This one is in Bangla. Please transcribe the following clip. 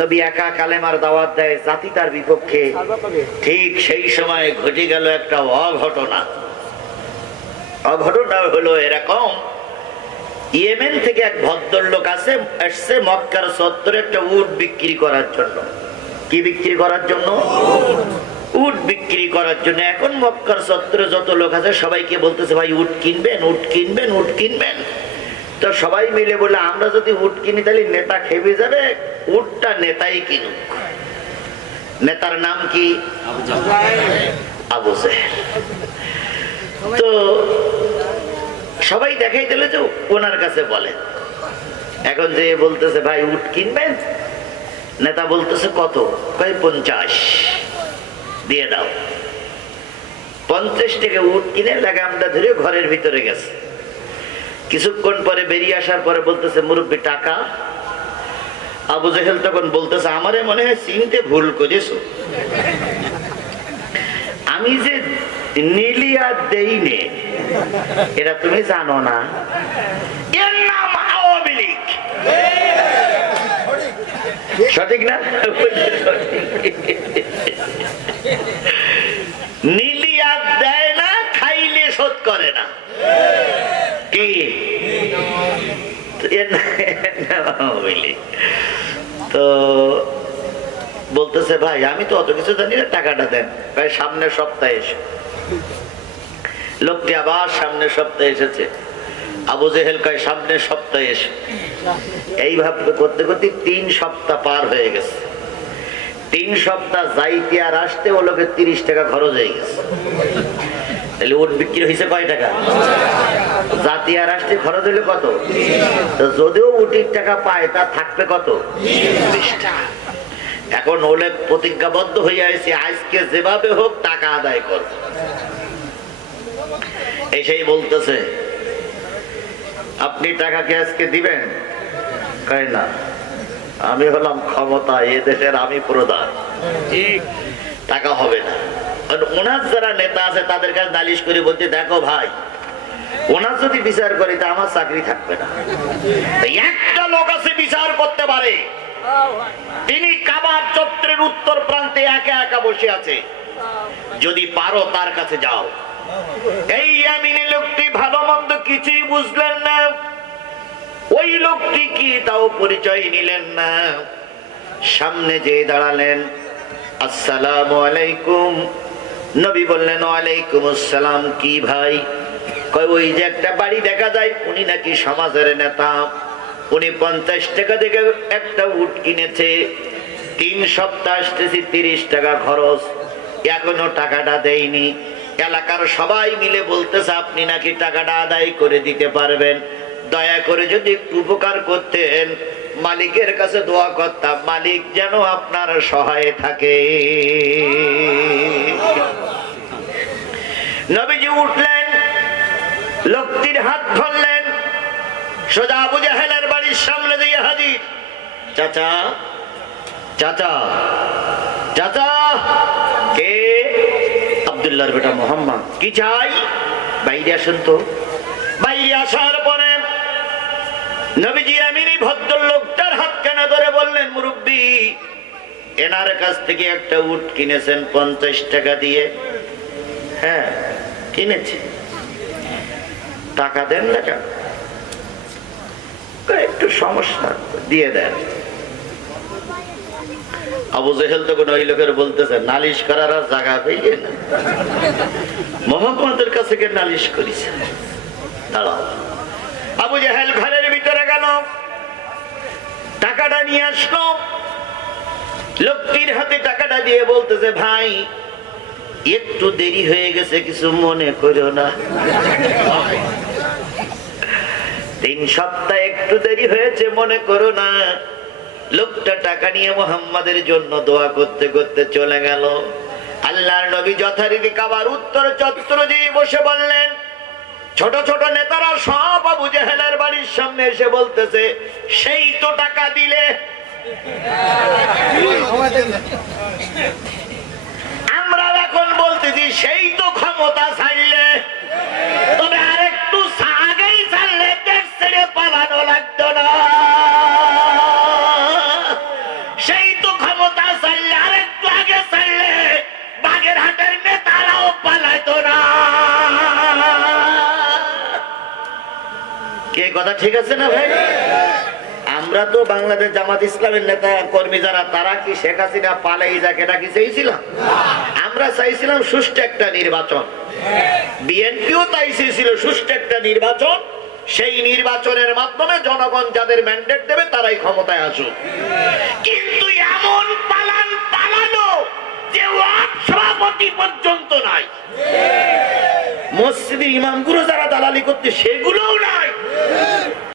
নবী একা কালেমার দাওয়াত দেয়, জাতি তার বিপক্ষে। ঠিক সেই সময় ঘটে গেল একটা অঘটনা। অঘটনা হলো এরকম, ইয়েমেন থেকে এক ভদ্রলোক আছে এসছে মক্কার সত্তরে একটা উট বিক্রি করার জন্য। কি বিক্রি করার জন্য? উট বিক্রি করার জন্য। এখন মক্কার সত্তরে যত লোক আছে, সবাইকে বলতেছে, ভাই, উট কিনবেন উট কিনবেন উট কিনবেন। তো সবাই মিলে বলে আমরা যদি উট কিনি তাহলে নেতা খেপে যাবে। উটটা নেতাই কিনুক। নেতার নাম কি? আবু তো সবাই দেখাই দিলে যে ওনার কাছে বলে। এখন যে বলতেছে ভাই উট কিনবেন? নেতা বলতেছে কত? কয় পঞ্চাশ। দিয়ে দাও। পঞ্চাশ টাকা উট কিনে লাগামটা ধরে ঘরের ভিতরে গেছে। কিছুক্ষণ পরে বেরিয়ে আসার পরে বলতেছে, মুরব্বী, টাকা? আবু জেহেল তখন বলতেছে, আমারে মনে হয় চিনতে ভুল করেছ। আমি যে নীলি আর দেইনে, এটা তুমি জানো না। এর নাম আওয়ামী সঠিক না নীলি আর দেয় না খাইলে শোধ করে না কি এর না- এর নাম আওয়ামী লীগ। তো বলতেছে, ভাই, আমি তো অত কিছু জানি না, টাকাটা দেন। ভাই, সামনের সপ্তাহে এসে। লোকটি আবার সামনের সপ্তাহে এসেছে। আবু জেহেল কয়, সামনের সপ্তাহে এসে। এইভাবে করতে করতে তিন সপ্তাহ পার হয়ে গেছে। তিন সপ্তাহ যাইতে আর আসতে ও লোকের তিরিশ টাকা খরচ হয়ে গেছে। তাহলে উট বিক্রি হয়েছে কয় টাকা? জাতি আর আসতে খরচ হইলে কত? তো যদিও উটির টাকা পায় তা থাকবে কত? এখন ওলে প্রতিজ্ঞাবদ্ধ আছে আজকে যেভাবে হোক টাকা আদায় করব এসেই বলতেছে আপনি টাকা কি আজকে দিবেন? কয় না। আমি হলাম ক্ষমতা এ দেশের আমি প্রধান। টাকা হবে না। ওনার যারা নেতা আছে তাদের কাছে নালিশ করে বলতে দেখো ভাই ওনার যদি বিচার করি, তা আমার চাকরি থাকবে না। একটা লোক আছে বিচার করতে পারে। তিনি কাবার চত্রের উত্তর প্রান্তে একা একা বসে আছে। যদি পারো তার কাছে যাও। এই আমিনী লোকটি ভালো মন্দ কিছুই বুঝলেন না। ওই লোকটি কি তাও পরিচয় নিলেন না। সামনে যে দাঁড়ালেন, আসসালামু আলাইকুম। নবী বললেন, ওয়ালাইকুম আসসালাম, কি ভাই? কয় ওই যে একটা বাড়ি দেখা যায় উনি নাকি সমাজের নেতা। উনি পঞ্চাশ টাকা থেকে একটা উট কিনেছে। তিন সপ্তাহ আসতেছি তিরিশ টাকা খরচ। এখনও টাকাটা দেয়নি। এলাকার সবাই মিলে বলতেছে আপনি নাকি টাকাটা আদায় করে দিতে পারবেন। দয়া করে যদি একটু উপকার করতেন মালিকের কাছে দোয়া করতাম। মালিক যেন আপনার সহায় থাকে। নবীজি উঠলেন হাত ধরলেন। সোজা আবু জাহেলের বাড়ির সামনে দিয়ে হাজির। চাচা চাচা চাচা, কে? আব্দুল্লাহর বেটা মোহাম্মদ। কি চাই? বাইরে আসেন তো। বাইরে আসার পরে নবীজি আমিনী ভদ্রলোকটার হাত কেন ধরে বললেন, মুরব্বী? এনার কাছ থেকে একটা উট কিনেছেন পঞ্চাশ টাকা দিয়ে। হ্যাঁ কিনেছি। টাকা দেন না কেন? একটু সমস্যা দিয়ে দেন। আবু জেহেল তখন ওই লোকের বলতেছে, নালিশ করার আর জায়গা পেয়ে মোহাম্মদের কাছে কে নালিশ করিছে? দাঁড়াও। আবু জাহেল ঘরের ভিতরে গেল। টাকাটা নিয়ে আসলো। লোকটির হাতে টাকাটা দিয়ে বলতেছে, ভাই একটু দেরি হয়ে গেছে, কিছু মনে করো না। তিন সপ্তাহ একটু দেরি হয়েছে, মনে করো না। লোকটা টাকা নিয়ে মোহাম্মদের জন্য দোয়া করতে করতে চলে গেল। আল্লাহর নবী যথারীতি কাবার উত্তর চত্বর দিয়ে বসে বললেন, ছোট ছোট নেতারা সব আবু জেহেলের বাড়ির সামনে এসে বলতেছে, সেই তো টাকা দিলে। কে কথা ঠিক আছে না ভাই? আমরা তো বাংলাদেশ জামাত ইসলামের নেতা, কর্মী যারা, তারা কি শেখ হাসিনা পালাই যাক এটা কি চেয়েছিলাম? আমরা চাইছিলাম সুষ্ঠু একটা নির্বাচন। বিএনপিও তাই চেয়েছিল সুষ্ঠু একটা নির্বাচন। সেই নির্বাচনের মাধ্যমে জনগণ যাদের ম্যান্ডেট দেবে তারাই ক্ষমতায় আসুক। কিন্তু এমন পালান পালানো যে সভাপতি পর্যন্ত নাই। মসজিদের ইমামগুলো যারা দালালি করতে সেগুলোও নাই।